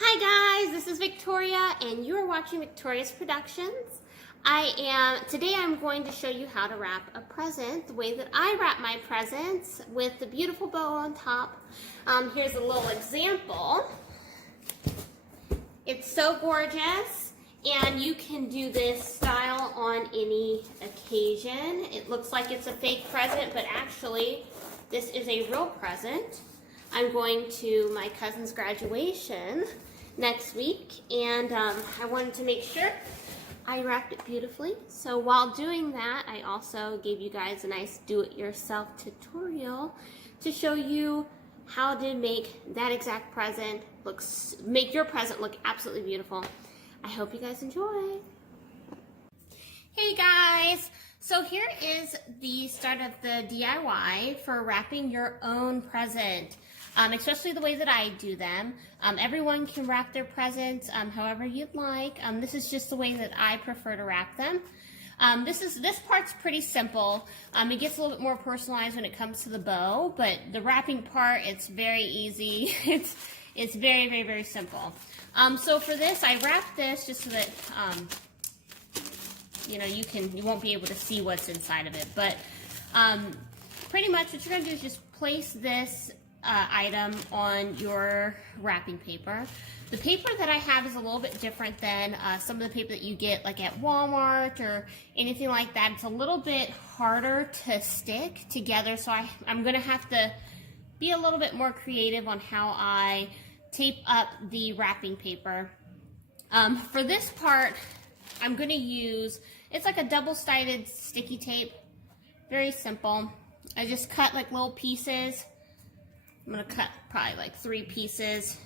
Hi guys, this is Victoria and you are watching Victoria's Productions. Today I'm going to show you how to wrap a present, the way that I wrap my presents with the beautiful bow on top. Here's a little example. It's so gorgeous and you can do this style on any occasion. It looks like it's a fake present, but actually this is a real present. I'm going to my cousin's graduation next week, and I wanted to make sure I wrapped it beautifully. So while doing that, I also gave you guys a nice do-it-yourself tutorial to show you how to make that exact present make your present look absolutely beautiful. I hope you guys enjoy. Hey guys! So here is the start of the DIY for wrapping your own present, especially the way that I do them. Everyone can wrap their presents however you'd like. This is just the way that I prefer to wrap them. This part's pretty simple. It gets a little bit more personalized when it comes to the bow, but the wrapping part, it's very easy. It's very, very, very simple. So for this, I wrapped this just so that you won't be able to see what's inside of it, but pretty much what you're going to do is just place this item on your wrapping paper. The paper that I have is a little bit different than some of the paper that you get like at Walmart or anything like that. It's a little bit harder to stick together, so I'm going to have to be a little bit more creative on how I tape up the wrapping paper. For this part, I'm going to use, it's like a double-sided sticky tape. Very simple. I just cut like little pieces. I'm going to cut probably like 3 pieces.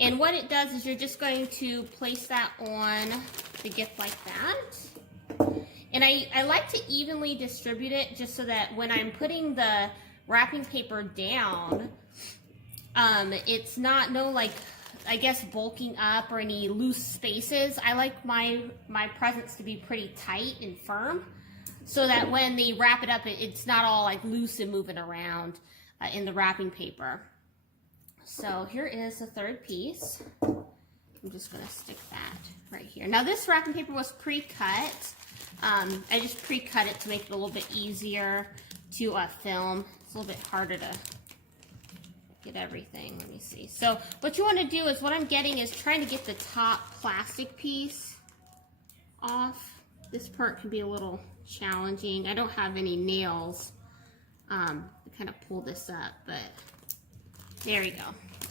And what it does is you're just going to place that on the gift like that. And I like to evenly distribute it just so that when I'm putting the wrapping paper down, it's not I guess bulking up or any loose spaces. I like my presents to be pretty tight and firm so that when they wrap it up, it's not all like loose and moving around in the wrapping paper. So here is the third piece. I'm just gonna stick that right here. Now this wrapping paper was pre-cut. I just pre-cut it to make it a little bit easier to film. It's a little bit harder to get everything. Let me see. So what you want to do is, what I'm getting is trying to get the top plastic piece off. This part can be a little challenging. I don't have any nails to kind of pull this up, but there we go.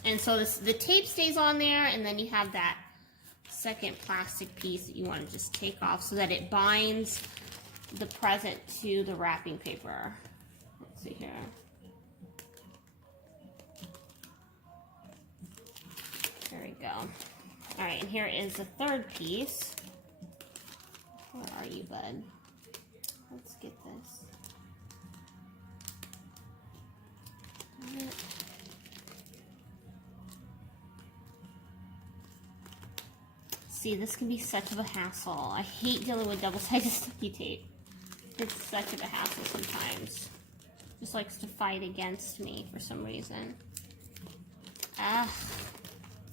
And so the tape stays on there, and then you have that second plastic piece that you want to just take off so that it binds the present to the wrapping paper. Let's see here. There we go. All right, and here is the third piece. Where are you, bud? Let's get this. See, this can be such of a hassle. I hate dealing with double-sided sticky tape. It's such of a hassle sometimes. Just likes to fight against me for some reason. Ah.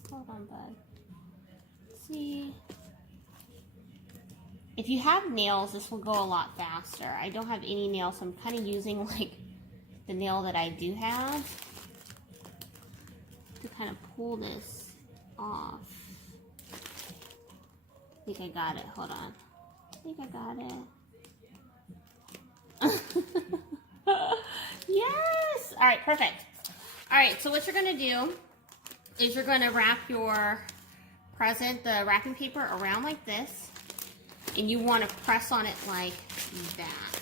Hold on, bud. See? If you have nails, this will go a lot faster. I don't have any nails, so I'm kind of using like the nail that I do have to kind of pull this off. I think I got it. Hold on. I think I got it. Yes! All right, perfect. All right, so what you're going to do is you're going to wrap your present, the wrapping paper, around like this, and you want to press on it like that.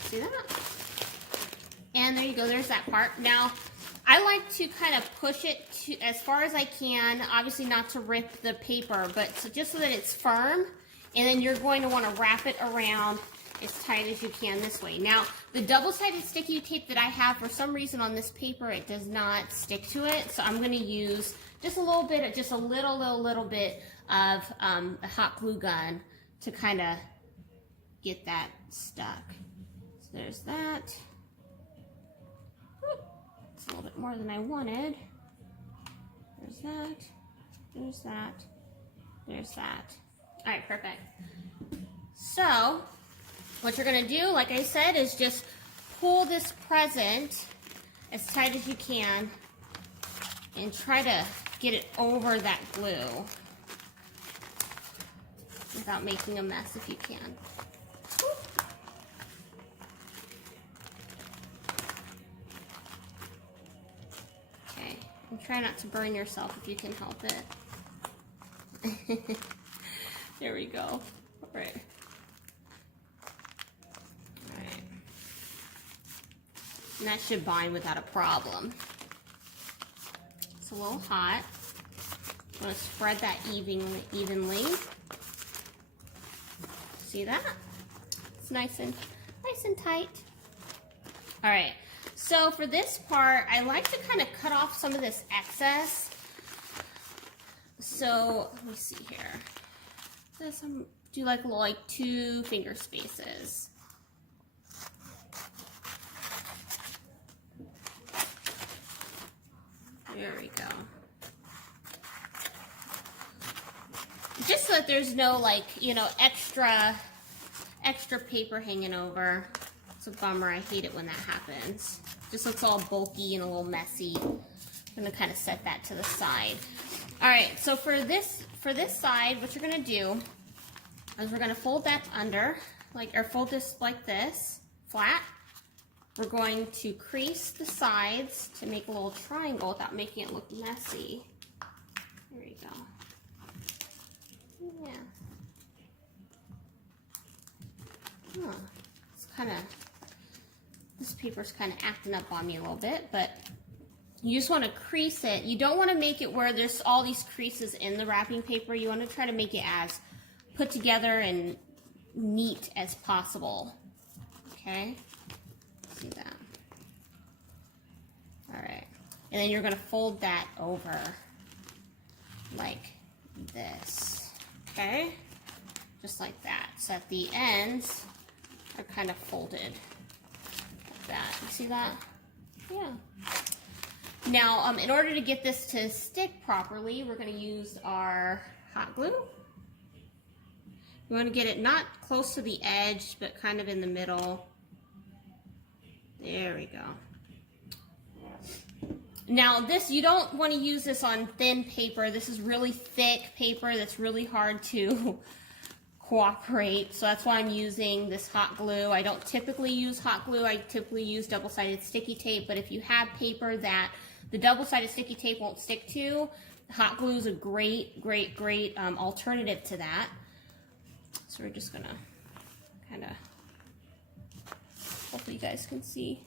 See that? And there you go, there's that part. Now, I like to kind of push it as far as I can, obviously not to rip the paper, but just so that it's firm, and then you're going to want to wrap it around as tight as you can this way. Now, the double-sided sticky tape that I have, for some reason on this paper, it does not stick to it, so I'm going to use just a little bit, just a little bit of a hot glue gun to kind of get that stuck. So there's that. It's a little bit more than I wanted. There's that. There's that. There's that. All right, perfect. So, what you're gonna do, like I said, is just pull this present as tight as you can and try to get it over that glue without making a mess if you can. Okay, and try not to burn yourself if you can help it. There we go. All right. All right. And that should bind without a problem. It's a little hot. I'm going to spread that evenly. See that? It's nice and tight. All right. So for this part, I like to kind of cut off some of this excess. So let me see here. This do like 2 finger spaces. There we go. Just so that there's no extra paper hanging over. It's a bummer. I hate it when that happens. Just looks all bulky and a little messy. I'm gonna kind of set that to the side. All right, so for this side, what you're gonna do is we're gonna fold that under, or fold this like this, flat. We're going to crease the sides to make a little triangle without making it look messy. There you go. Yeah. Huh. It's this paper's kind of acting up on me a little bit, but you just want to crease it. You don't want to make it where there's all these creases in the wrapping paper. You want to try to make it as put together and neat as possible. Okay? See that? All right. And then you're going to fold that over like this. Okay? Just like that. So at the ends are kind of folded like that. You see that? Yeah. Now, in order to get this to stick properly, we're going to use our hot glue. We want to get it not close to the edge, but kind of in the middle. There we go. Now, this, you don't want to use this on thin paper. This is really thick paper that's really hard to cooperate. So that's why I'm using this hot glue. I don't typically use hot glue. I typically use double-sided sticky tape. But if you have paper that the double-sided sticky tape won't stick to, hot glue is a great alternative to that. So we're just gonna kind of, hopefully you guys can see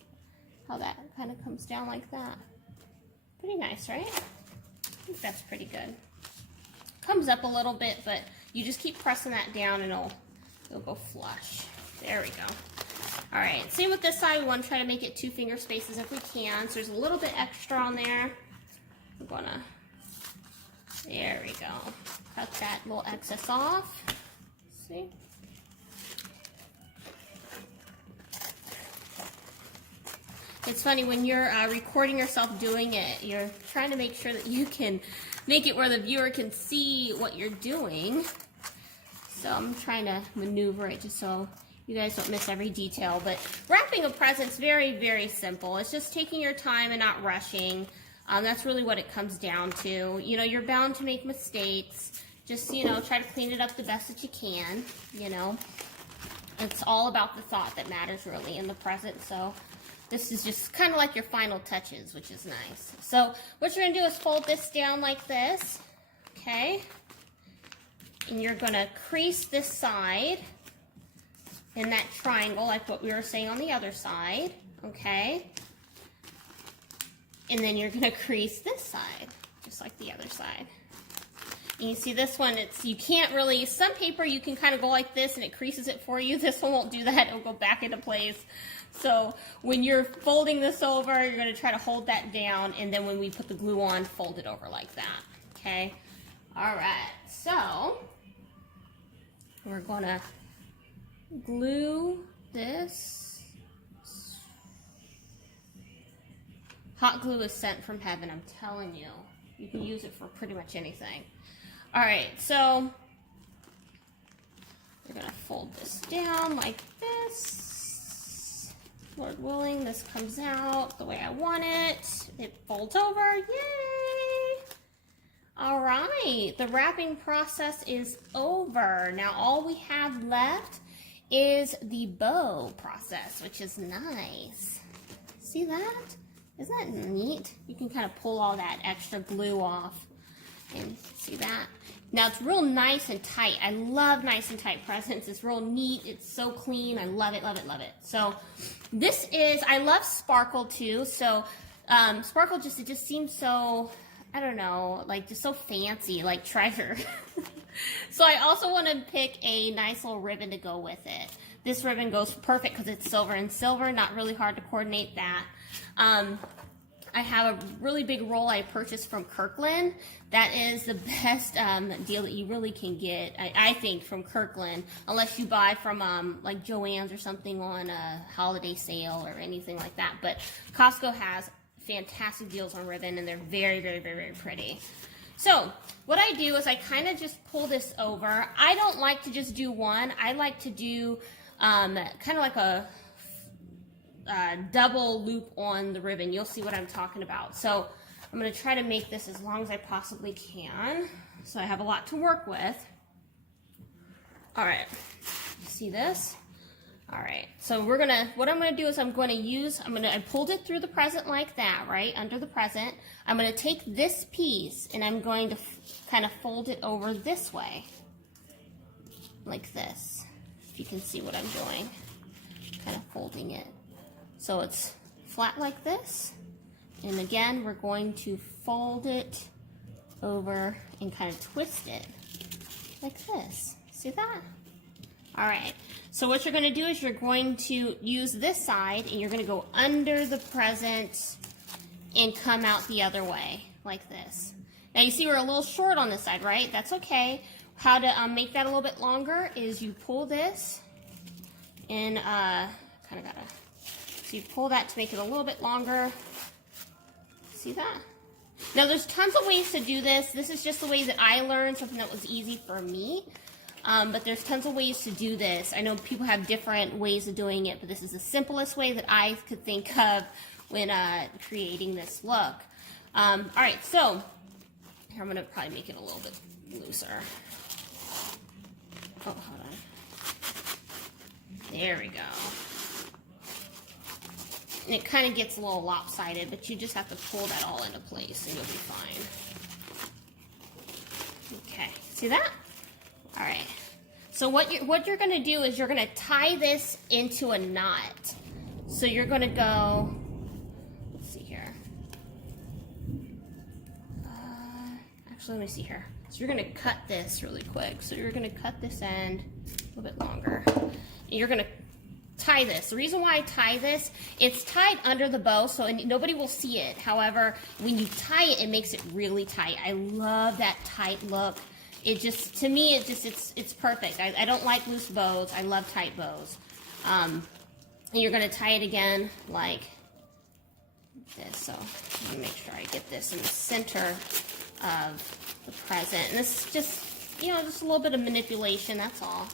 how that kind of comes down like that. Pretty nice, right? I think that's pretty good. Comes up a little bit, but you just keep pressing that down and it'll go flush. There we go. All right, same with this side. We want to try to make it 2 finger spaces if we can. So there's a little bit extra on there. We're gonna, there we go. Cut that little excess off. See? It's funny when you're recording yourself doing it, you're trying to make sure that you can make it where the viewer can see what you're doing. So I'm trying to maneuver it just so you guys don't miss every detail. But wrapping a present's very simple. It's just taking your time and not rushing. That's really what it comes down to. You know, you're bound to make mistakes. Just, you know, try to clean it up the best that you can, you know. It's all about the thought that matters really in the present. So this is just kind of like your final touches, which is nice. So what you're going to do is fold this down like this, okay? And you're going to crease this side in that triangle like what we were saying on the other side, okay? And then you're going to crease this side, just like the other side. And you see this one, you can't really, some paper you can kind of go like this and it creases it for you. This one won't do that, it'll go back into place. So when you're folding this over, you're going to try to hold that down, and then when we put the glue on, fold it over like that, okay? All right, so we're going to glue this. Hot glue is sent from heaven, I'm telling you. You can use it for pretty much anything. All right, so we're gonna fold this down like this. Lord willing, this comes out the way I want it. It folds over, yay! All right, the wrapping process is over. Now all we have left is the bow process, which is nice. See that? Isn't that neat? You can kind of pull all that extra glue off and see that. Now it's real nice and tight. I love nice and tight presents. It's real neat. It's so clean. I love it, love it, love it. So this is, I love sparkle too. So sparkle just, it just seems so, I don't know, like just so fancy, like treasure. So I also want to pick a nice little ribbon to go with it. This ribbon goes perfect because it's silver and silver, not really hard to coordinate that. I have a really big roll I purchased from Kirkland. That is the best deal that you really can get, I think, from Kirkland, unless you buy from like Joann's or something on a holiday sale or anything like that. But Costco has fantastic deals on ribbon, and they're very, very, very, very pretty. So what I do is I kind of just pull this over. I don't like to just do one. I like to do kind of like a double loop on the ribbon. You'll see what I'm talking about. So I'm going to try to make this as long as I possibly can. So I have a lot to work with. All right, see this? All right, so what I'm gonna do is I pulled it through the present like that, right, under the present. I'm gonna take this piece and I'm going to kind of fold it over this way, like this, if you can see what I'm doing, kind of folding it. So it's flat like this, and again, we're going to fold it over and kind of twist it like this. See that? All right, so what you're gonna do is you're going to use this side and you're gonna go under the present and come out the other way, like this. Now you see we're a little short on this side, right? That's okay. How to make that a little bit longer is you pull this and so you pull that to make it a little bit longer. See that? Now there's tons of ways to do this. This is just the way that I learned, something that was easy for me. But there's tons of ways to do this. I know people have different ways of doing it, but this is the simplest way that I could think of when creating this look. All right, so here I'm gonna probably make it a little bit looser. Oh, hold on. There we go. And it kind of gets a little lopsided, but you just have to pull that all into place and you'll be fine. Okay, see that? All right, so what you're gonna do is you're gonna tie this into a knot. So you're gonna go, let's see here. Actually, let me see here. So you're gonna cut this really quick. So you're gonna cut this end a little bit longer. And you're gonna tie this. The reason why I tie this, it's tied under the bow, so nobody will see it. However, when you tie it, it makes it really tight. I love that tight look. It just, to me, it's perfect. I don't like loose bows. I love tight bows. And you're gonna tie it again like this. So let me make sure I get this in the center of the present. And this is just, you know, just a little bit of manipulation, that's all.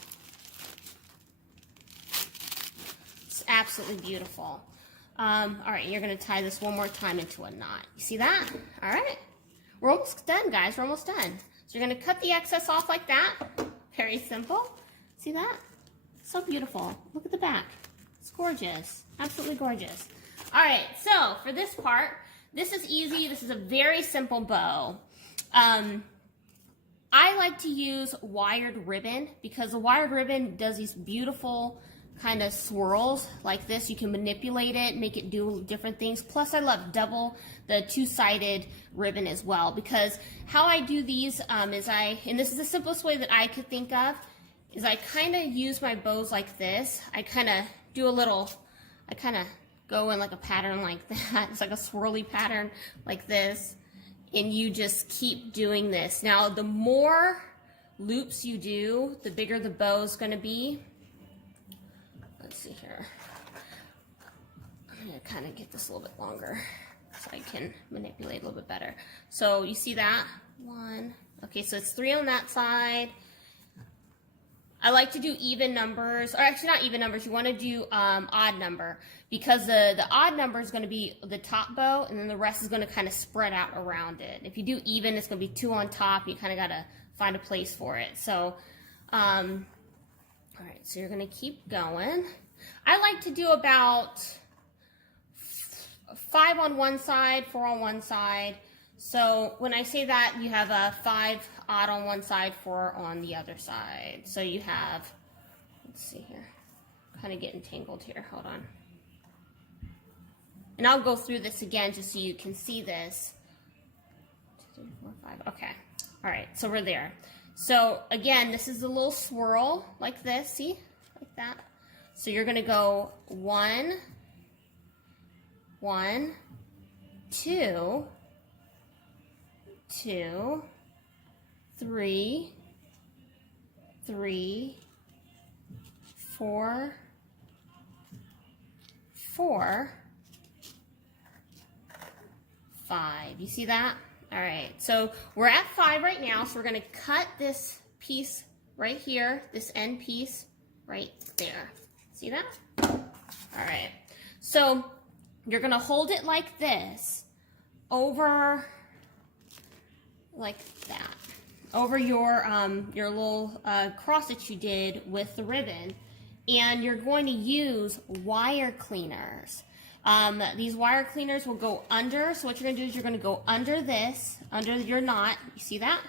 It's absolutely beautiful. All right, you're gonna tie this one more time into a knot. You see that? All right, we're almost done, guys. We're almost done. So you're gonna cut the excess off like that. Very simple. See that? So beautiful. Look at the back. It's gorgeous. Absolutely gorgeous. All right, so for this part, this is easy. This is a very simple bow. I like to use wired ribbon because the wired ribbon does these beautiful kind of swirls like this. You can manipulate it, make it do different things. Plus I love the two-sided ribbon as well, because how I do these and this is the simplest way that I could think of, is I kind of use my bows like this. I kind of do I kind of go in like a pattern like that. It's like a swirly pattern like this, and you just keep doing this. Now the more loops you do, the bigger the bow is going to be. Let's see here. I'm going to kind of get this a little bit longer. so I can manipulate a little bit better. So you see that? 1. Okay, so it's 3 on that side. I like to do even numbers, or actually not even numbers. You want to do odd number, because the odd number is going to be the top bow, and then the rest is going to kind of spread out around it. If you do even, it's going to be 2 on top. You kind of got to find a place for it. So, all right, so you're going to keep going. I like to do about 5 on one side, 4 on one side. So when I say that, you have a 5 odd on one side, 4 on the other side. So you have, let's see here, kind of getting tangled here, hold on. And I'll go through this again just so you can see this. 2, 3, 4, 5, okay. All right, so we're there. So again, this is a little swirl like this, see, like that. So you're gonna go 1, 1, 2, 2, 3, 3, 4, 4, 5. You see that? All right, so we're at 5 right now, so we're gonna cut this piece right here, this end piece right there. See that? All right, so you're gonna hold it like this over, like that, over your little cross that you did with the ribbon, and you're going to use wire cleaners. These wire cleaners will go under, so what you're going to do is you're going to go under this, under your knot, you see that?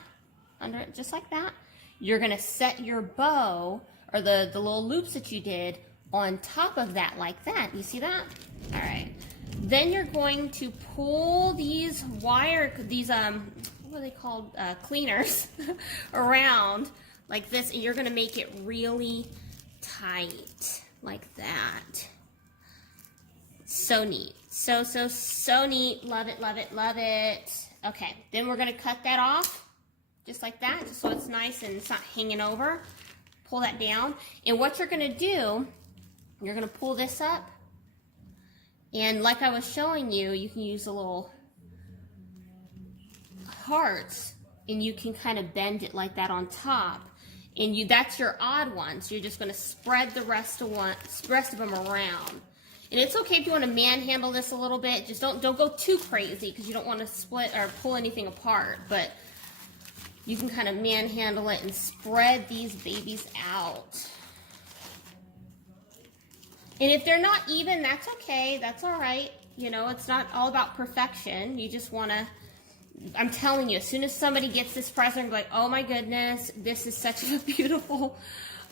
Under it, just like that. You're going to set your bow, or the little loops that you did, on top of that, like that. You see that? All right. Then you're going to pull these what are they called? Cleaners around like this, and you're going to make it really tight, like that. So neat. So neat. Love it, love it, love it. Okay, then we're gonna cut that off, just like that, just so it's nice and it's not hanging over. Pull that down. And what you're gonna do, you're gonna pull this up, and like I was showing you, you can use a little hearts, and you can kind of bend it like that on top. And that's your odd one, so you're just gonna spread the rest of them around. And it's okay if you want to manhandle this a little bit. Just don't go too crazy, because you don't want to split or pull anything apart. But you can kind of manhandle it and spread these babies out. And if they're not even, that's okay. That's all right. You know, it's not all about perfection. You just want to, I'm telling you, as soon as somebody gets this present, they're like, oh my goodness, this is such a beautiful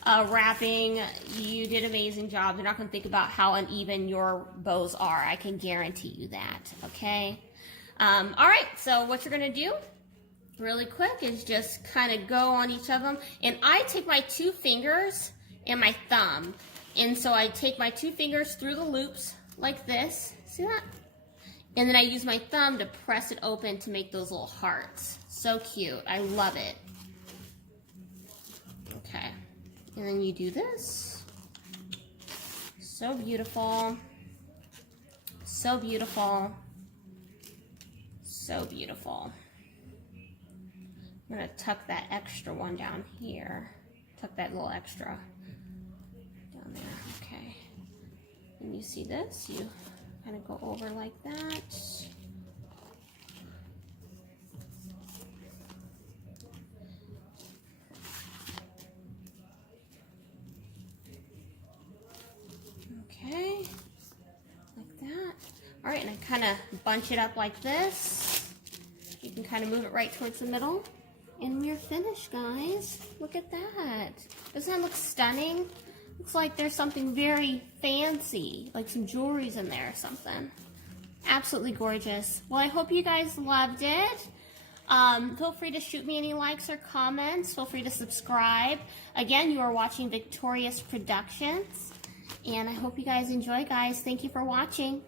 wrapping. You did an amazing job. They're not going to think about how uneven your bows are. I can guarantee you that, okay? All right, so what you're going to do really quick is just kind of go on each of them. And I take my 2 fingers and my thumb. And so I take my 2 fingers through the loops like this. See that? And then I use my thumb to press it open to make those little hearts. So cute. I love it. Okay. And then you do this. So beautiful. So beautiful. So beautiful. I'm going to tuck that extra one down here. Tuck that little extra down there. Okay. And you see this? You kind of go over like that. Okay, like that. All right, and I kind of bunch it up like this. You can kind of move it right towards the middle. And we're finished, guys. Look at that. Doesn't that look stunning? Looks like there's something very fancy, like some jewelry's in there or something. Absolutely gorgeous. Well, I hope you guys loved it. Feel free to shoot me any likes or comments. Feel free to subscribe. Again, you are watching Victorious Productions. And I hope you guys enjoy, guys. Thank you for watching.